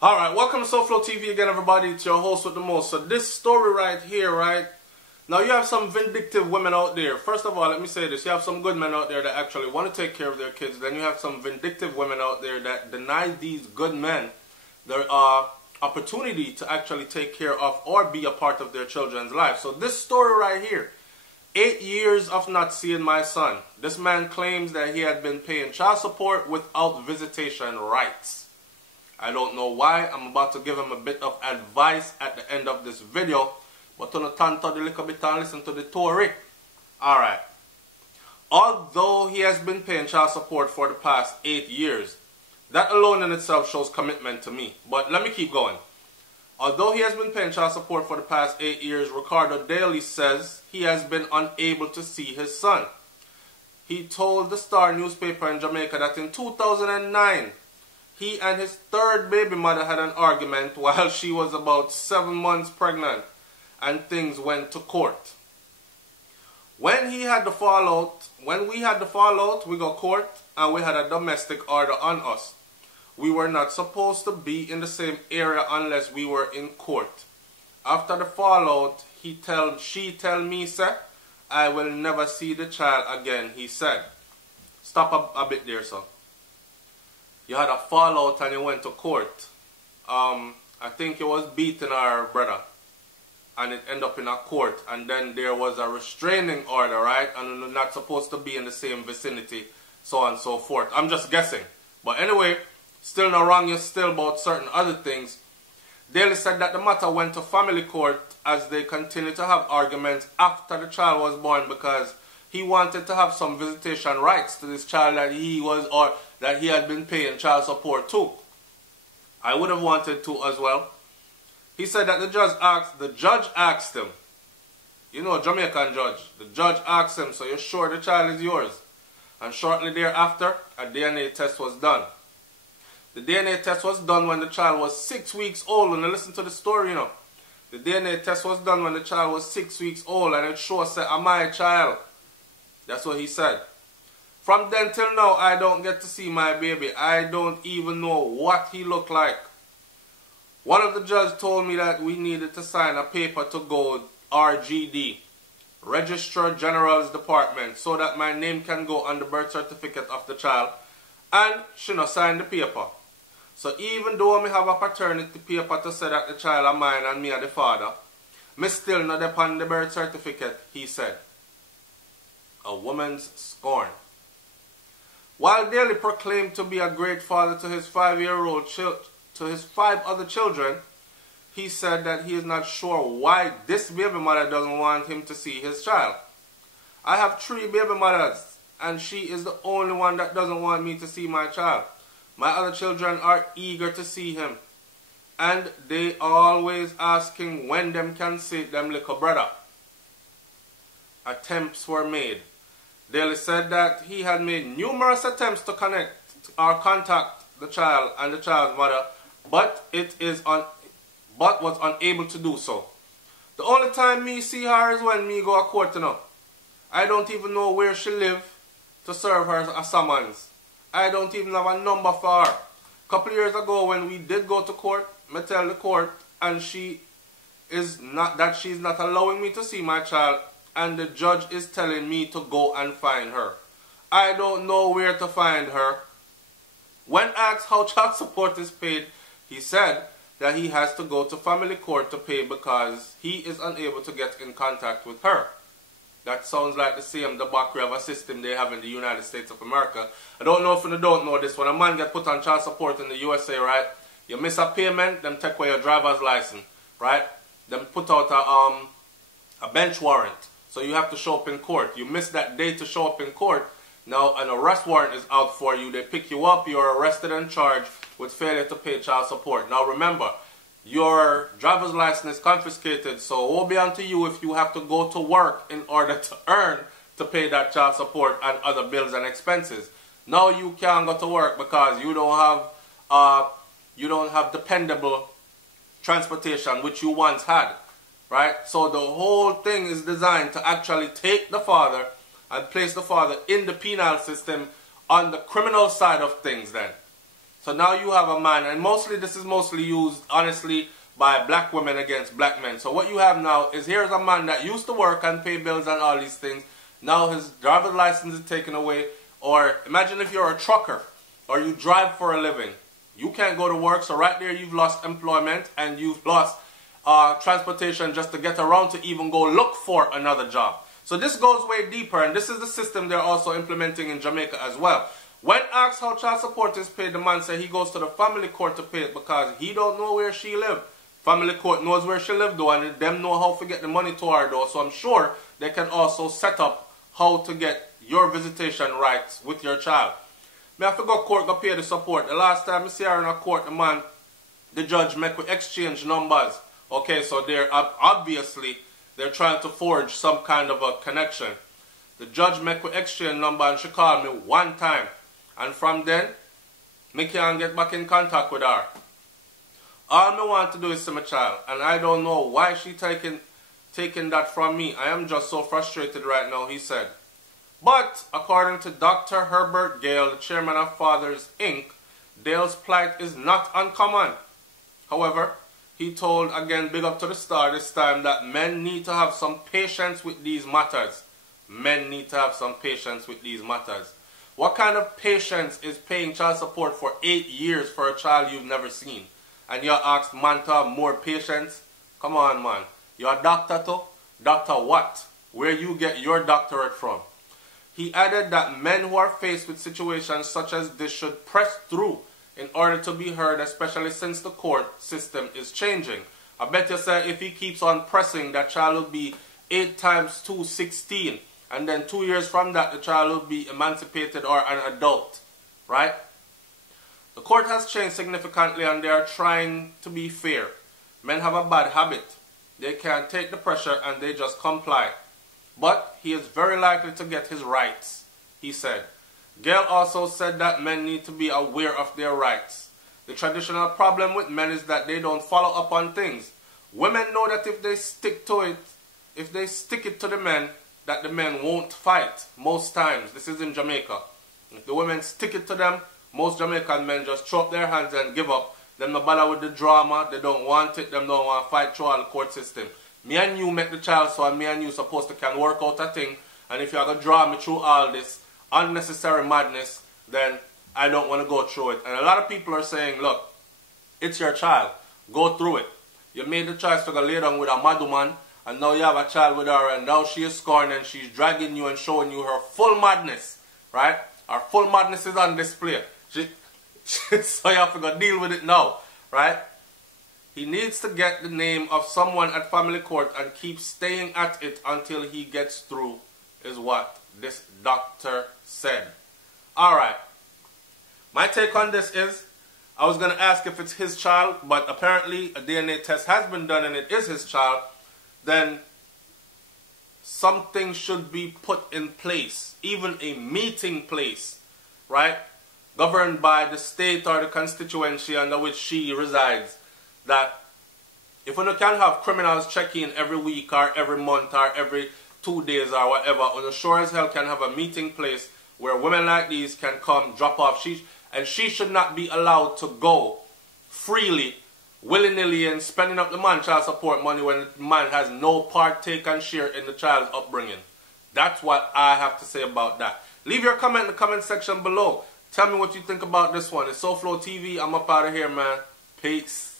Alright, welcome to SouFLoTV again, everybody. It's your host with the most. So this story right here, right? Now you have some vindictive women out there. First of all, let me say this. You have some good men out there that actually want to take care of their kids. Then you have some vindictive women out there that deny these good men their opportunity to actually take care of or be a part of their children's life. So this story right here, 8 years of not seeing my son. This man claims that he had been paying child support without visitation rights. I don't know why. I'm about to give him a bit of advice at the end of this video. But on the turn to the little bit and listen to the story. Alright. Although he has been paying child support for the past 8 years, that alone in itself shows commitment to me. But let me keep going. Although he has been paying child support for the past 8 years, Ricardo Daly says he has been unable to see his son. He told the Star newspaper in Jamaica that in 2009, he and his third baby mother had an argument while she was about 7 months pregnant, and things went to court. When we had the fallout, we got court and we had a domestic order on us. We were not supposed to be in the same area unless we were in court. After the fallout, she tell me, sir, I will never see the child again, he said. Stop a bit there, sir. You had a fallout and you went to court. I think you was beating our brother. And it ended up in a court. And then there was a restraining order, right? And you're not supposed to be in the same vicinity, so on and so forth. I'm just guessing. But anyway, still not wrong, you're still about certain other things. Daly said that the matter went to family court as they continued to have arguments after the child was born because he wanted to have some visitation rights to this child that that he had been paying child support to. I would have wanted to as well. He said that the judge asked him, you know, Jamaican judge, the judge asked him, so you're sure the child is yours? And shortly thereafter, a DNA test was done. The DNA test was done when the child was 6 weeks old. And listen to the story, you know. The DNA test was done when the child was 6 weeks old, and it sure said, am I a child? That's what he said. From then till now, I don't get to see my baby. I don't even know what he looked like. One of the judges told me that we needed to sign a paper to go RGD, Registrar General's Department, so that my name can go on the birth certificate of the child. And she not signed the paper. So even though I have a paternity paper to say that the child are mine and me are the father, me still not upon the birth certificate, he said. A woman's scorn. While Daly proclaimed to be a great father to his 5-year-old to his 5 other children, he said that he is not sure why this baby mother doesn't want him to see his child. I have 3 baby mothers, and she is the only one that doesn't want me to see my child. My other children are eager to see him, and they always asking when them can see them little brother. Attempts were made. Daly said that he had made numerous attempts to connect or contact the child and the child's mother, but was unable to do so. The only time me see her is when me go to court, you know. I don't even know where she live to serve her a summons. I don't even have a number for her. A couple years ago when we did go to court, me tell the court, and she's not allowing me to see my child, and the judge is telling me to go and find her. I don't know where to find her. When asked how child support is paid, he said that he has to go to family court to pay because he is unable to get in contact with her. That sounds like the same debauchery of a system they have in the United States of America. I don't know if you don't know this. When a man gets put on child support in the USA, right? You miss a payment, them take away your driver's license, right? Them put out a bench warrant. So you have to show up in court. You miss that day to show up in court. Now an arrest warrant is out for you. They pick you up. You're arrested and charged with failure to pay child support. Now remember, your driver's license is confiscated. So it will be on to you if you have to go to work in order to earn to pay that child support and other bills and expenses. Now you can't go to work because you don't have dependable transportation which you once had. Right? So the whole thing is designed to actually take the father and place the father in the penal system on the criminal side of things then. So So now you have a man, and this is mostly used, honestly, by black women against black men. So what you have now is, here's a man that used to work and pay bills and all these things. Now his driver's license is taken away. Or imagine if you're a trucker or you drive for a living. You can't go to work, so right there you've lost employment and you've lost transportation just to get around to even go look for another job. So this goes way deeper, and this is the system they're also implementing in Jamaica as well. When asked how child support is paid, the man said he goes to the family court to pay it because he don't know where she live. Family court knows where she live though, and them know how to get the money to her though. So I'm sure they can also set up how to get your visitation rights with your child. Me have to go court go pay the support. The last time I see her in a court, the judge make we exchange numbers. Okay, so they're obviously they're trying to forge some kind of a connection. The judge make we exchange number, and she called me one time. And from then, me can't get back in contact with her. All me want to do is see my child. And I don't know why she taking that from me. I am just so frustrated right now, he said. But according to Dr. Herbert Gale, the chairman of Fathers Inc., Dale's plight is not uncommon. However, he told, again, big up to the star this time, that men need to have some patience with these matters. Men need to have some patience with these matters. What kind of patience is paying child support for 8 years for a child you've never seen? And you're asked, man, to have more patience? Come on, man. You're a doctor too? Doctor what? Where you get your doctorate from? He added that men who are faced with situations such as this should press through in order to be heard, especially since the court system is changing. I bet you say if he keeps on pressing, that child will be 8 times 2, 16. And then 2 years from that, the child will be emancipated or an adult. Right? The court has changed significantly, and they are trying to be fair. Men have a bad habit. They can't take the pressure and they just comply. But he is very likely to get his rights, he said. Gale also said that men need to be aware of their rights. The traditional problem with men is that they don't follow up on things. Women know that if they stick to it, if they stick it to the men, that the men won't fight most times. This is in Jamaica. If the women stick it to them, most Jamaican men just throw up their hands and give up. Them no bother with the drama. They don't want it. Them don't want to fight through all the court system. Me and you make the child, so me and you supposed to can work out a thing. And if you're going to draw me through all this unnecessary madness, then I don't want to go through it. And a lot of people are saying, look, it's your child. Go through it. You made the choice to go lay down with a madwoman, and now you have a child with her, and now she is scorned, and she's dragging you and showing you her full madness. Right? Her full madness is on display. So you have to go deal with it now. Right? He needs to get the name of someone at family court and keep staying at it until he gets through, is what this doctor said. Alright. My take on this is, I was going to ask if it's his child, but apparently a DNA test has been done and it is his child. Then something should be put in place, even a meeting place, right? Governed by the state or the constituency under which she resides. That if we can have criminals check in every week or every month or every 2 days or whatever, on sure as hell can have a meeting place where women like these can come, drop off. And she should not be allowed to go freely, willy-nilly, and spending up the man's child support money when the man has no partake and share in the child's upbringing. That's what I have to say about that. Leave your comment in the comment section below. Tell me what you think about this one. It's SouFLoTV. I'm up out of here, man. Peace.